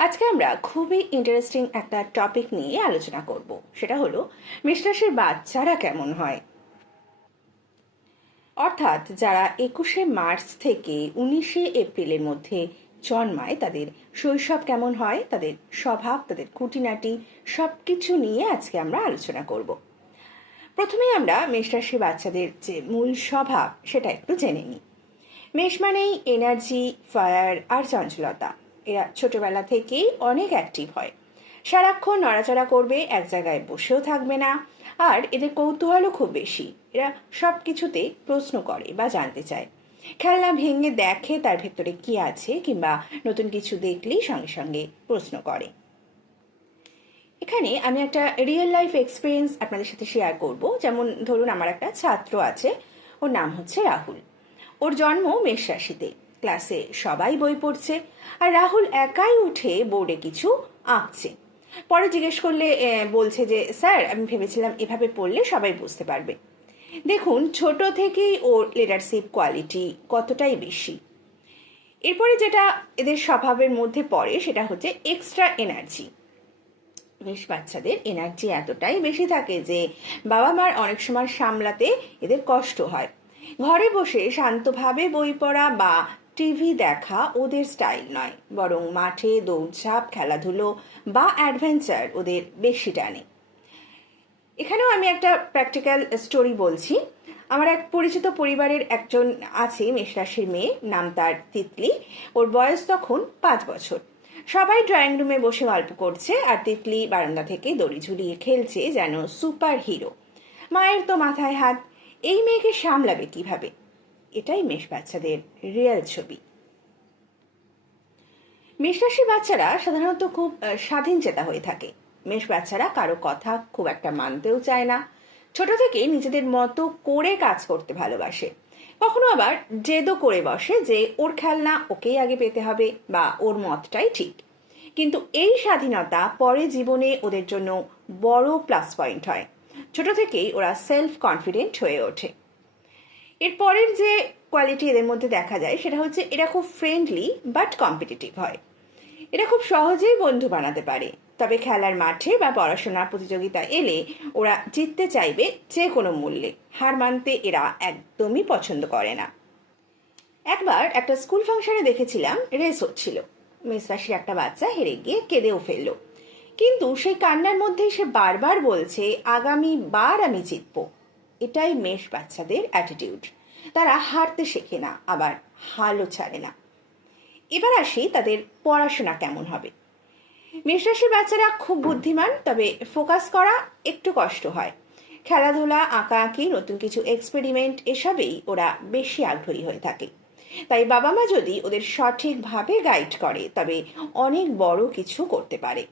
আজকে আমরা খুবই ইন্টারেস্টিং একটা টপিক নিয়ে আলোচনা করব। সেটা হলো, মেষরাশির বাচ্চারা কেমন হয়? অর্থাৎ যারা একুশে মার্চ থেকে উনিশে এপ্রিলের মধ্যে জন্মায়, তাদের শৈশব কেমন হয়, তাদের স্বভাব, তাদের খুঁটিনাটি সব কিছু নিয়ে আজকে আমরা আলোচনা করব। প্রথমেই আমরা মেষরাশি বাচ্চাদের যে মূল স্বভাব, সেটা একটু জেনে নিই। মেষ মানেই এনার্জি ফায়ার আর চঞ্চলতা। এরা ছোটবেলা থেকেই অনেক অ্যাক্টিভ হয়। সারাক্ষণ নড়াচড়া করবে, এক জায়গায় বসেও থাকবে না। আর এদের কৌতূহলও খুব বেশি। এরা সব কিছুতে প্রশ্ন করে বা জানতে চায়। খেলনা ভেঙে দেখে তার ভেতরে কি আছে কিংবা নতুন কিছু দেখলেই সঙ্গে সঙ্গে প্রশ্ন করে। এখানে আমি একটা রিয়েল লাইফ এক্সপিরিয়েন্স আপনাদের সাথে শেয়ার করব। যেমন ধরুন আমার একটা ছাত্র আছে, ওর নাম হচ্ছে রাহুল। ওর জন্ম মেষ রাশিতে। ক্লাসে সবাই বই পড়ছে, আর রাহুল একাই উঠে বোর্ডে কিছু আঁকছে। পরে জিজ্ঞেস করলে বলছে যে, স্যার, আমি ভেবেছিলাম এভাবে পড়লে সবাই বুঝতে পারবে। দেখুন, ছোট থেকেই ওর লিডারশিপ কোয়ালিটি কতটাই বেশি। এরপরে যেটা এদের স্বভাবের মধ্যে পড়ে, সেটা হচ্ছে এক্সট্রা এনার্জি বেশ, বাচ্চাদের এনার্জি এতটাই বেশি থাকে যে বাবা মার অনেক সময় সামলাতে এদের কষ্ট হয়। ঘরে বসে শান্তভাবে বই পড়া বা টিভি দেখা ওদের স্টাইল নয়, বরং মাঠে দৌড়ঝাঁপ, খেলাধুলো বা অ্যাডভেঞ্চার ওদের বেশি টানে। এখানেও আমি একটা প্র্যাকটিক্যাল স্টোরি বলছি। আমার এক পরিচিত পরিবারের একজন আছে, মেষরাশির মেয়ে, নাম তার তিতলি। ওর বয়স তখন পাঁচ বছর। সবাই ড্রয়িং রুমে বসে গল্প করছে আর তিতলি বারান্দা থেকে দড়ি ঝুলিয়ে খেলছে যেন সুপার হিরো মায়ের তো মাথায় হাত, এই মেয়েকে সামলাবে কীভাবে? এটাই মেষ বাচ্চাদের রিয়েল ছবি। মেষরাশির বাচ্চারা সাধারণত খুব স্বাধীন চেতা হয়ে থাকে। মেষ বাচ্চারা কারও কথা খুব একটা মানতেও চায় না। ছোট থেকে নিজেদের মতো করে কাজ করতে ভালোবাসে। কখনো আবার জেদও করে বসে যে ওর খেলনা ওকেই আগে পেতে হবে বা ওর মতটাই ঠিক। কিন্তু এই স্বাধীনতা পরে জীবনে ওদের জন্য বড় প্লাস পয়েন্ট হয়। ছোট থেকেই ওরা সেলফ কনফিডেন্ট হয়ে ওঠে। এর পরের যে কোয়ালিটি এদের মধ্যে দেখা যায়, সেটা হচ্ছে এরা খুব ফ্রেন্ডলি বাট কম্পিটিটিভ হয়। এরা খুব সহজেই বন্ধু বানাতে পারে। তবে খেলার মাঠে বা পড়াশোনার প্রতিযোগিতা এলে ওরা জিততে চাইবে যে কোনো মূল্যে। হার মানতে এরা একদমই পছন্দ করে না। একবার একটা স্কুল ফাংশনে দেখেছিলাম রেস হচ্ছিল মেষ রাশির একটা বাচ্চা হেরে গিয়ে কেঁদেও ফেলল। কিন্তু সেই কান্নার মধ্যে সে বারবার বলছে আগামী বার আমি জিতবো। এটাই মেষ বাচ্চাদের অ্যাটিটিউড তারা হারতে শেখে না, আবার হালও ছাড়ে না। এবার আসি তাদের পড়াশোনা কেমন হবে। মেষরাশির বাচ্চারা খুব বুদ্ধিমান, তবে ফোকাস করা একটু কষ্ট হয়। খেলাধুলা, আঁকাআঁকি, নতুন কিছু এক্সপেরিমেন্ট এসবেই ওরা বেশি আগ্রহী হয়ে থাকে। তাই বাবা মা যদি ওদের সঠিকভাবে গাইড করে, তবে অনেক বড় কিছু করতে পারে।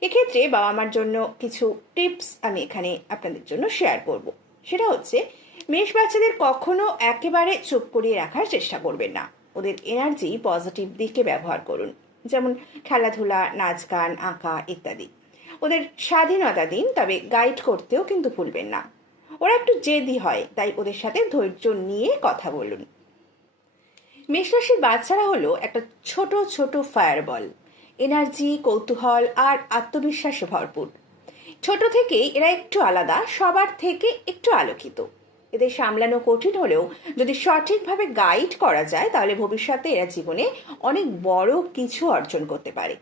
এক্ষেত্রে বাবা মার জন্য কিছু টিপস আমি এখানে আপনাদের জন্য শেয়ার করব। সেটা হচ্ছে, মেষ বাচ্চাদের কখনো একেবারে চুপ করিয়ে রাখার চেষ্টা করবেন না। ওদের এনার্জি পজিটিভ দিকে ব্যবহার করুন। যেমন খেলাধুলা, নাচ গান, আঁকা ইত্যাদি। ওদের স্বাধীনতা দিন, তবে গাইড করতেও কিন্তু ভুলবেন না। ওরা একটু জেদি হয়, তাই ওদের সাথে ধৈর্য নিয়ে কথা বলুন। মেষরাশির বাচ্চারা হলো একটা ছোট ছোট ফায়ারবল এনার্জি কৌতূহল আর আত্মবিশ্বাসে ভরপুর। ছোট থেকেই এরা একটু আলাদা, সবার থেকে একটু আলোকিত। এদের সামলানো কঠিন হলেও যদি সঠিকভাবে গাইড করা যায়, তাহলে ভবিষ্যতে এরা জীবনে অনেক বড় কিছু অর্জন করতে পারে।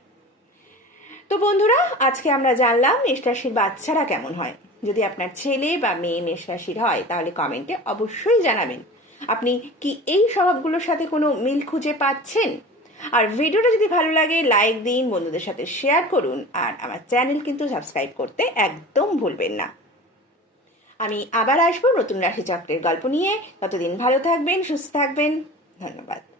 তো বন্ধুরা, আজকে আমরা জানলাম মেষরাশির বাচ্চারা কেমন হয়। যদি আপনার ছেলে বা মেয়ে মেষরাশির হয়, তাহলে কমেন্টে অবশ্যই জানাবেন। আপনি কি এই স্বভাবগুলোর সাথে কোনো মিল খুঁজে পাচ্ছেন? আর ভিডিওটা যদি ভালো লাগে লাইক দিন, বন্ধুদের সাথে শেয়ার করুন, আর আমার চ্যানেল কিন্তু সাবস্ক্রাইব করতে একদম ভুলবেন না। আমি আবার আসব নতুন রাশি চক্রের গল্প নিয়ে। ততদিন ভালো থাকবেন, সুস্থ থাকবেন। ধন্যবাদ।